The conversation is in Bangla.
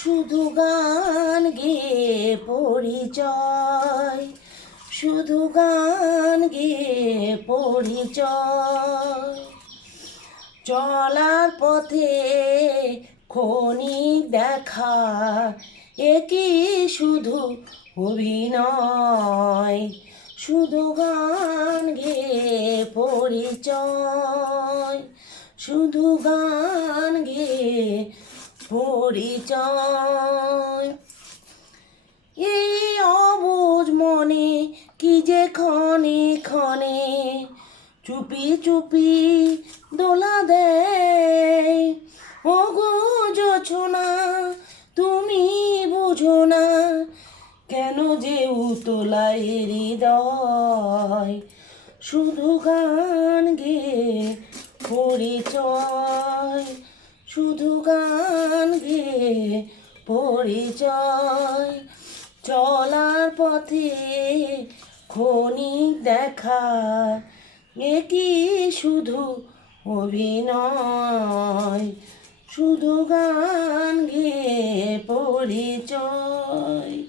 শুধু গান গেয়ে পরিচয়, শুধু গান গেয়ে পরিচয়। চলার পথে ক্ষণিক দেখা, একই শুধু অভিনয়। শুধু গান গেয়ে পরিচয়, শুধু গান গেয়ে পরিচয়। এই অবুঝ মনে কি যে ক্ষণে ক্ষণে চুপি চুপি দোলা দেয়। ওগো জোছনা তুমি বুঝো না, কেন যে উতলায় হৃদয়। শুধু গান গেয়ে পরিচয়, শুধু গান গেয়ে পরিচয়। চলার পথে ক্ষণিক দেখা, একই শুধু অভিনয়। শুধু গান গেয়ে পরিচয়।